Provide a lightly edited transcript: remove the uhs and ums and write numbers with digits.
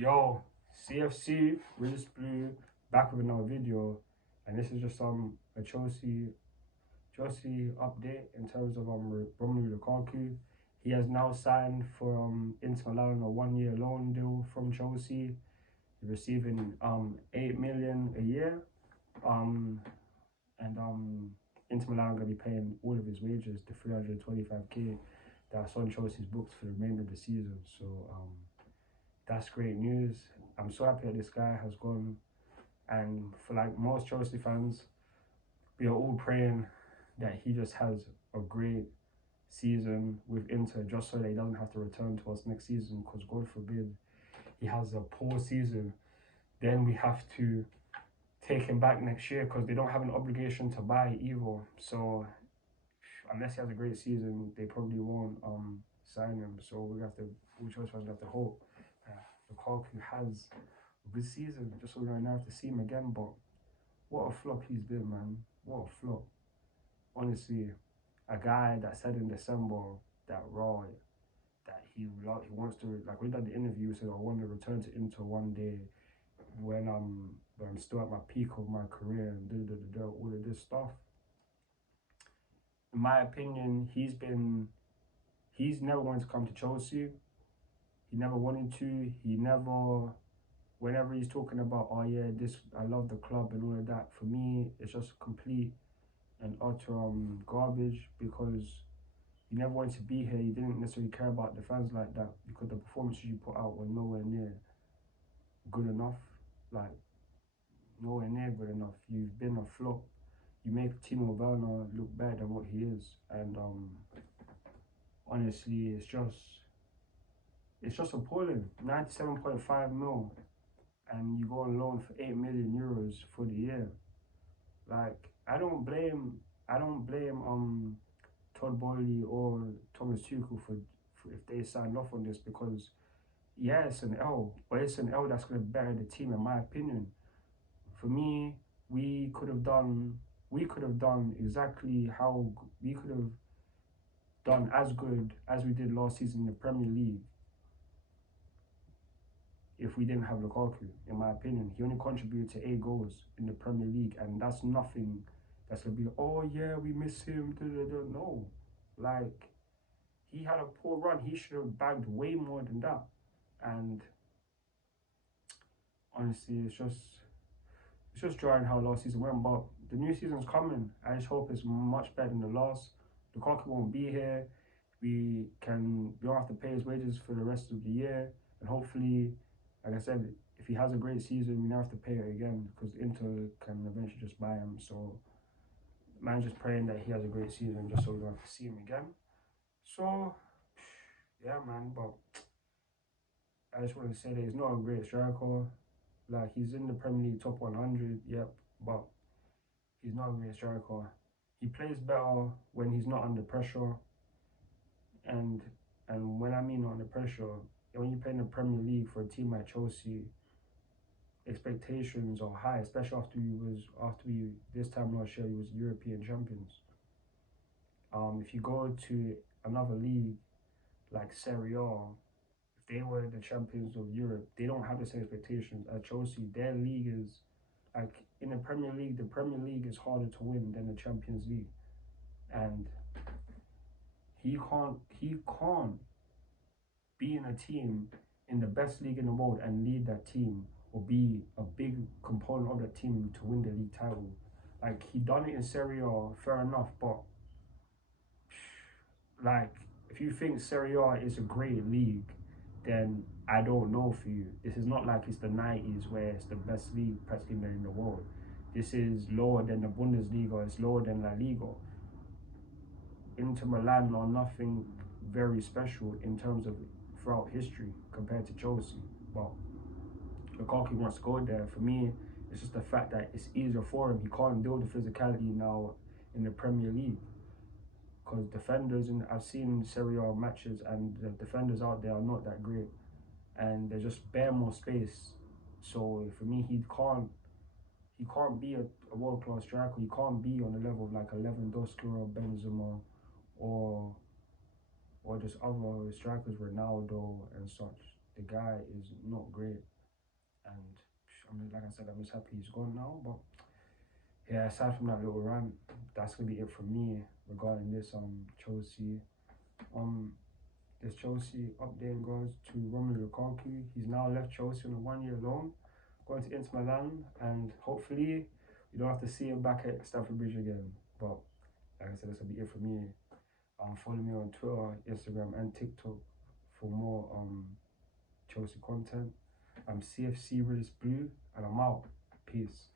Yo, CFC, Riz Blue, back with another video, and this is just a Chelsea update in terms of Romelu Lukaku. He has now signed for Inter Milan a 1-year loan deal from Chelsea. He's receiving 8 million a year, and Inter Milan are gonna be paying all of his wages, the 325k that's on Chelsea's books for the remainder of the season. So that's great news. I'm so happy that this guy has gone, and for like most Chelsea fans, we are all praying that he just has a great season with Inter, just so that he doesn't have to return to us next season, because God forbid he has a poor season, then we have to take him back next year because they don't have an obligation to buy either. So unless he has a great season, they probably won't sign him. So we have to, all Chelsea fans have to hope Lukaku has a good season, just so we don't have to see him again. But what a flop he's been, man. What a flop. Honestly, a guy that said in December that that he wants to, like when he did the interview, he said, I want to return to Inter one day when I'm still at my peak of my career and all of this stuff. In my opinion, he's never wanted to come to Chelsea. He never wanted to. Whenever he's talking about, oh yeah, I love the club and all of that, for me, it's just complete and utter garbage, because he never wanted to be here. He didn't necessarily care about the fans like that, because the performances you put out were nowhere near good enough. Like, nowhere near good enough. You've been a flop. You make Timo Werner look better than what he is. And honestly, it's just appalling. 97.5 mil, and you go on loan for 8 million euros for the year. Like, I don't blame Todd Boehly or Thomas Tuchel for if they signed off on this, because yeah, it's an L, but it's an L that's going to better the team, in my opinion. For me, we could have done exactly how we could have done as good as we did last season in the Premier League if we didn't have Lukaku, in my opinion. He only contributed to 8 goals in the Premier League, and that's nothing that's going to be like, oh yeah, we miss him, no. Like, he had a poor run. He should have bagged way more than that. And honestly, it's just drawing how last season went. But the new season's coming. I just hope it's much better than the last. Lukaku won't be here. We don't have to pay his wages for the rest of the year, and hopefully, like I said, if he has a great season, we never have to pay it again, because Inter can eventually just buy him. So man, just praying that he has a great season, just so we don't have to see him again. So yeah, man. But I just want to say that he's not a great striker. Like, he's in the Premier League top 100, yep, but he's not a great striker. He plays better when he's not under pressure. And when I mean under pressure, when you play in the Premier League for a team like Chelsea, expectations are high, especially after this time last year he was European champions. If you go to another league like Serie A, if they were the champions of Europe, they don't have the same expectations as Chelsea. Their league is like, in the Premier League is harder to win than the Champions League, and he can't be in a team in the best league in the world and lead that team, or be a big component of that team to win the league title. Like, he done it in Serie A, fair enough, but like, if you think Serie A is a great league, then I don't know for you. This is not like it's the 90s where it's the best league practically in the world. This is lower than the Bundesliga, it's lower than La Liga. Inter Milan are nothing very special in terms of throughout history compared to Chelsea. But Lukaku wants to go there. For me, it's just the fact that it's easier for him. He can't deal with the physicality now in the Premier League, because defenders, and I've seen Serie A matches, and the defenders out there are not that great, and they just bear more space. So for me, he can't be a world-class striker. He can't be on the level of like a Lewandowski or Benzema, or just other strikers, Ronaldo and such. the guy is not great, and like I said, I'm just happy he's gone now. But yeah, aside from that little rant, that's gonna be it from me regarding this Chelsea. Um, this Chelsea update goes to Romelu Lukaku. He's now left Chelsea on a 1 year loan, going to Inter Milan, and hopefully we don't have to see him back at Stamford Bridge again. But like I said, this will be it for me. Follow me on Twitter, Instagram, and TikTok for more Chelsea content. I'm CFC Realist Blue, and I'm out. Peace.